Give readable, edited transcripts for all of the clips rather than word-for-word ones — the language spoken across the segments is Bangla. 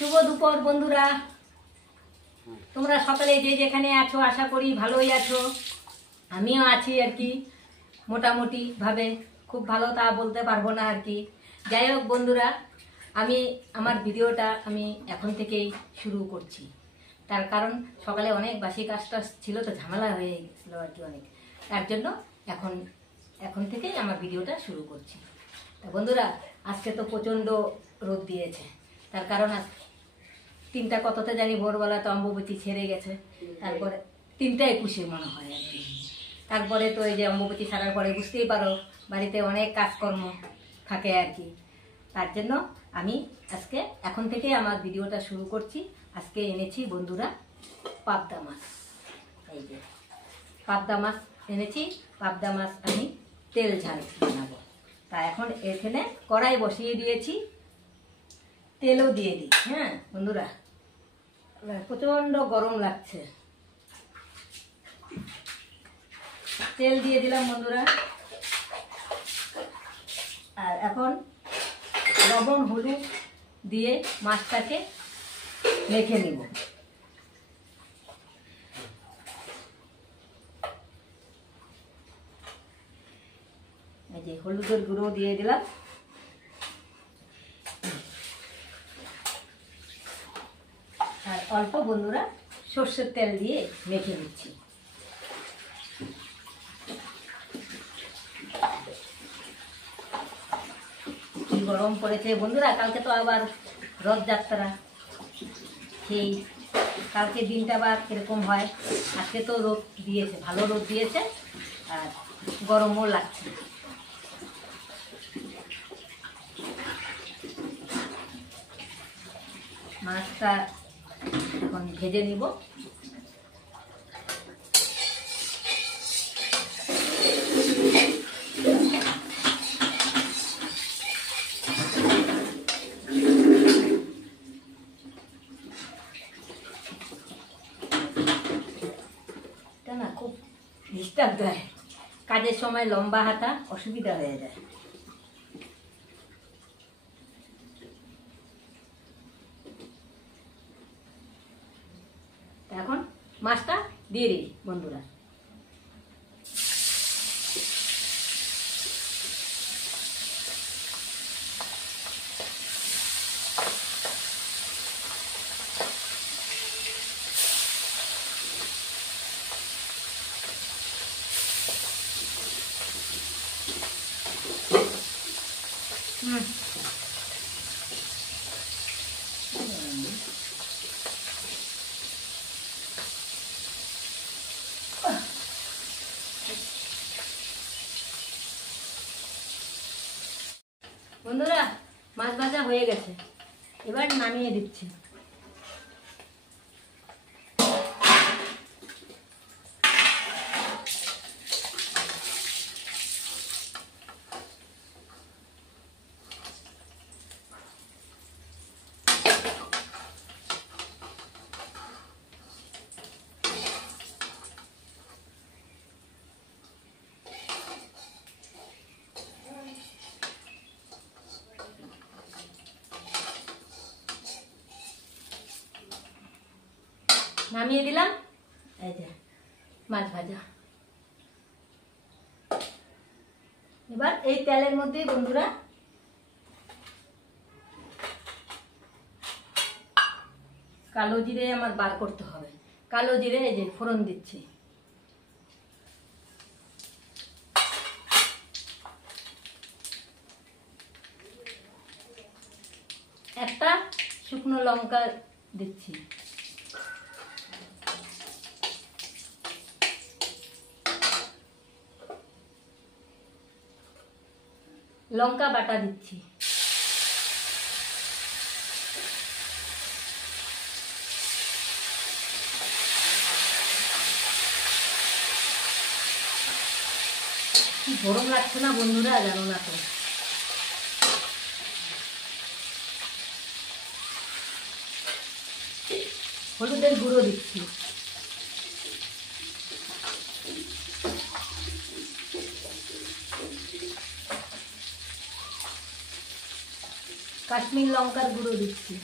শুভ দুপুর বন্ধুরা, তোমরা সকালে যে যেখানে আছো আশা করি ভালোই আছো। আমিও আছি আর কি, মোটামুটি ভাবে। খুব ভালো তা বলতে পারবো না আর কি। যাই হোক বন্ধুরা, আমি আমার ভিডিওটা আমি এখন থেকেই শুরু করছি। তার কারণ সকালে অনেক বাসি কাজটা ছিল, তো ঝামেলা হয়ে গেছিলো আর কি অনেক। তার জন্য এখন থেকেই আমার ভিডিওটা শুরু করছি। তা বন্ধুরা, আজকে তো প্রচণ্ড রোদ দিয়েছে। তার কারণ আজ 3টা কততে জানি ভোরবেলা তো অম্বুবতী ছেড়ে গেছে। তারপরে 3টা 21 মনে হয় আর কি। তারপরে তো এই যে অম্বুবতী ছাড়ার পরে বুঝতেই পারো বাড়িতে অনেক কাজকর্ম থাকে আর কি। তার জন্য আমি আজকে এখন থেকে আমার ভিডিওটা শুরু করছি। আজকে এনেছি বন্ধুরা পাবদা মাছ। এই যে পাবদা মাছ এনেছি। পাবদা মাছ আমি তেল ঝাল বানাবো। তা এখন এখানে কড়াই বসিয়ে দিয়েছি, তেলও দিয়ে দিই। হ্যাঁ বন্ধুরা, প্রচণ্ড গরম লাগছে। তেল দিয়ে দিলাম বন্ধুরা। আর এখন লবণ হলুদ দিয়ে মাছটাকে মেখে নিব। এই যে হলুদের গুঁড়ো দিয়ে দিলাম। আর অল্প বন্ধুরা সর্ষের তেল দিয়ে মেখে নিচ্ছি। কি গরম পড়েছে বন্ধুরা। কালকে তো আবার রথযাত্রা, সেই কালকে দিনটা আবার কিরকম হয়। আজকে তো রোদ দিয়েছে, ভালো রোদ দিয়েছে, আর গরমও লাগছে। মাছটা এখন ভেজে নিব। না খুব ডিস্টার্ব দেয়, কাজের সময় লম্বা হাতা অসুবিধা হয়ে যায়। এখন মাছটা দিয়ে দিই বন্ধুরা। বন্ধুরা, মাছ ভাজা হয়ে গেছে, এবার নামিয়ে দিচ্ছি। নামিয়ে দিলাম। এই যে মাছ ভাজা। এবার এই তেলের মধ্যেই বন্ধুরা কালো জিরে আমার বার করতে হবে। কালো জিরে এই যে ফোড়ন দিচ্ছি। একটা শুকনো লঙ্কা দিচ্ছি। লঙ্কা বাটা দিচ্ছি। কি গরম লাগছে না বন্ধুরা, জানো না তো। হলুদের গুঁড়ো দিচ্ছি। কাশ্মীর লঙ্কার গুঁড়ো দিচ্ছি।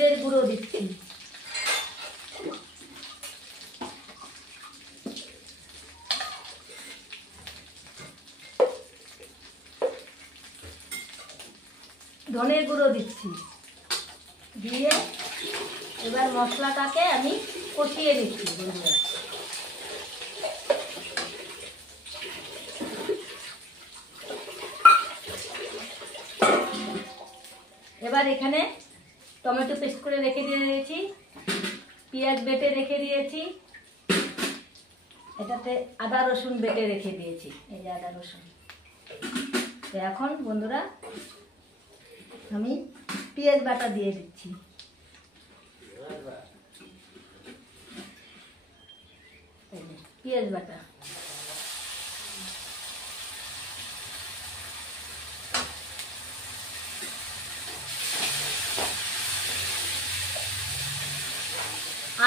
জিরের গুঁড়ো দিচ্ছি, ধনের গুঁড়ো দিচ্ছি, দিয়ে এবার মশলাটাকে আমি কষিয়ে নিচ্ছি বন্ধুরা। এবার এখানে টমেটো পেস্ট করে রেখে দিয়েছি, পেঁয়াজ বেটে রেখে দিয়েছি, এটাতে আদা রসুন বেটে রেখে দিয়েছি, এই যে আদা রসুন। তো এখন বন্ধুরা আমি পেঁয়াজ বাটা দিয়ে দিচ্ছি, পেঁয়াজ বাটা,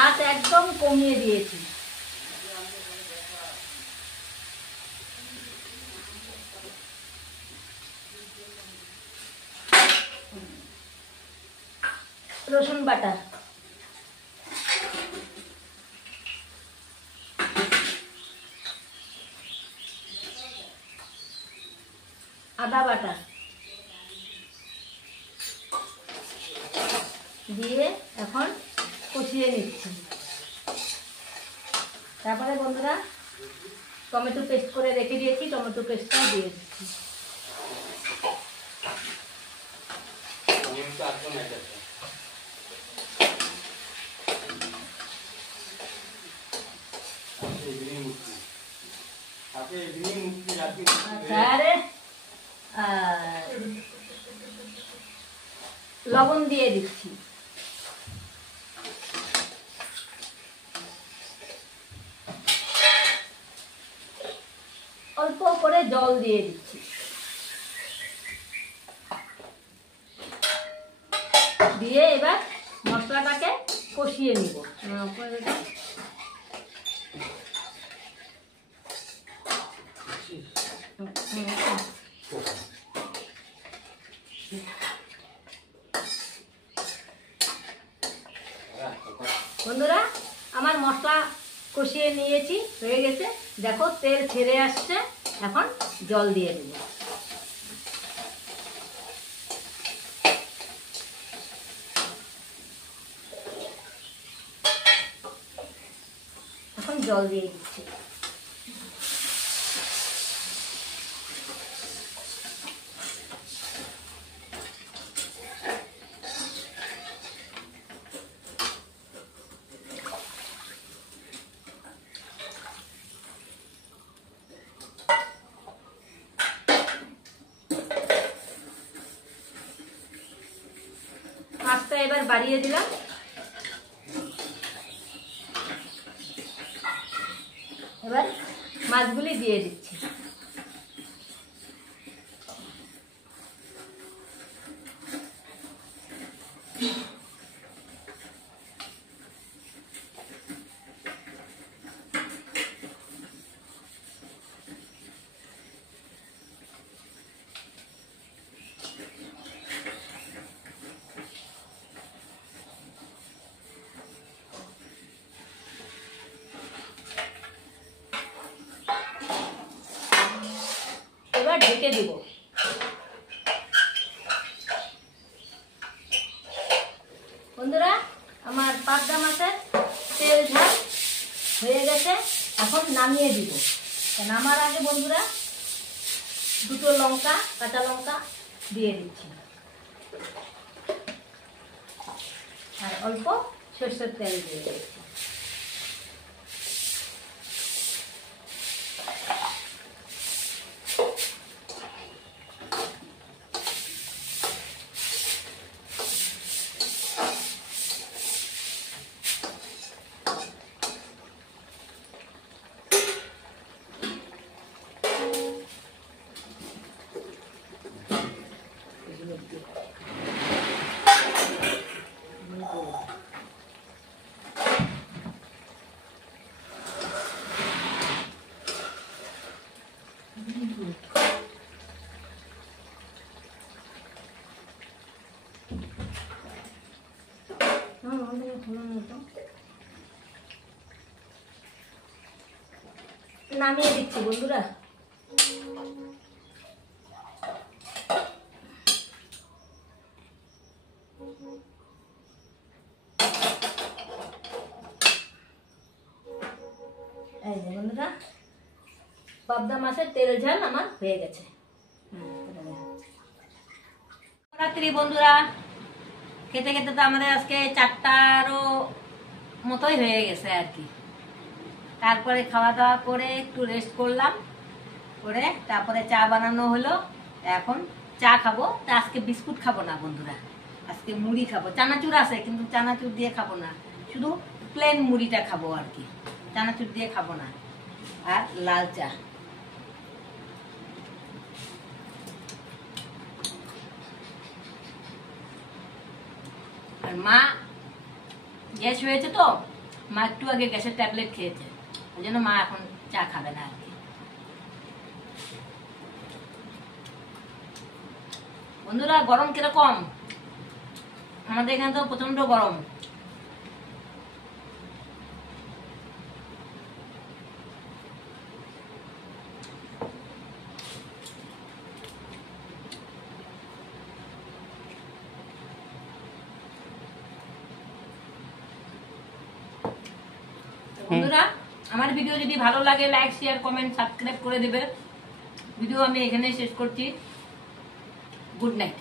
আঁচ একদম কমিয়ে দিয়েছি। রসুন বাটা, আদা বাটা দিয়ে এখন কষিয়ে নিচ্ছি। তারপরে বন্ধুরা টমেটো পেস্ট করে রেখে দিয়েছি, টমেটো পেস্টটা দিয়ে দিচ্ছি। লবণ দিয়ে দিচ্ছি, অল্প করে জল দিয়ে দিচ্ছি, দিয়ে এবার মশলাটাকে কষিয়ে নিব। বন্ধুরা আমার মশলা কষিয়ে নিয়েছি, হয়ে গেছে, দেখো তেল ছেড়ে আসছে। এখন জল দিয়ে দেব, এখন জল দিয়ে দিচ্ছি। আঁচটা এবার বাড়িয়ে দিলাম, এবার মাছগুলি দিয়ে দিচ্ছি। এবার ঢেকে দিব। বন্ধুরা আমার পাবদা মাছের তেল ঝাল হয়ে গেছে, এখন নামিয়ে দিব। নামার আগে বন্ধুরা দুটো লঙ্কা, কাঁচা লঙ্কা দিয়ে দিচ্ছি, আর অল্প সরষের তেল দিয়ে দিচ্ছি। নামিয়ে দিচ্ছি বন্ধুরা। এই যে বন্ধুরা, পাবদা মাছের তেল ঝাল আমার হয়ে গেছে। রাত্রি বন্ধুরা, খেতে খেতে তো আমাদের আজকে 4টারও মতোই হয়ে গেছে আর কি। তারপরে খাওয়া দাওয়া করে একটু রেস্ট করলাম, করে তারপরে চা বানানো হলো। এখন চা খাবো। তা আজকে বিস্কুট খাবো না বন্ধুরা, আজকে মুড়ি খাবো। চানাচুর আছে কিন্তু চানাচুর দিয়ে খাবো না, শুধু প্লেন মুড়িটা খাবো আর কি, চানাচুর দিয়ে খাবো না। আর লাল চা। আর মা গ্যাস হয়েছে তো, মা একটু আগে গ্যাসের ট্যাবলেট খেয়েছে, ওই জন্য মা এখন চা খাবে না আর কি। বন্ধুরা গরম কিরকম? আমাদের এখানে তো প্রচন্ড গরম। বন্ধুরা আমার ভিডিও যদি ভালো লাগে লাইক শেয়ার কমেন্ট সাবস্ক্রাইব করে দেবে। ভিডিও আমি এখানে শেষ করছি। Good night.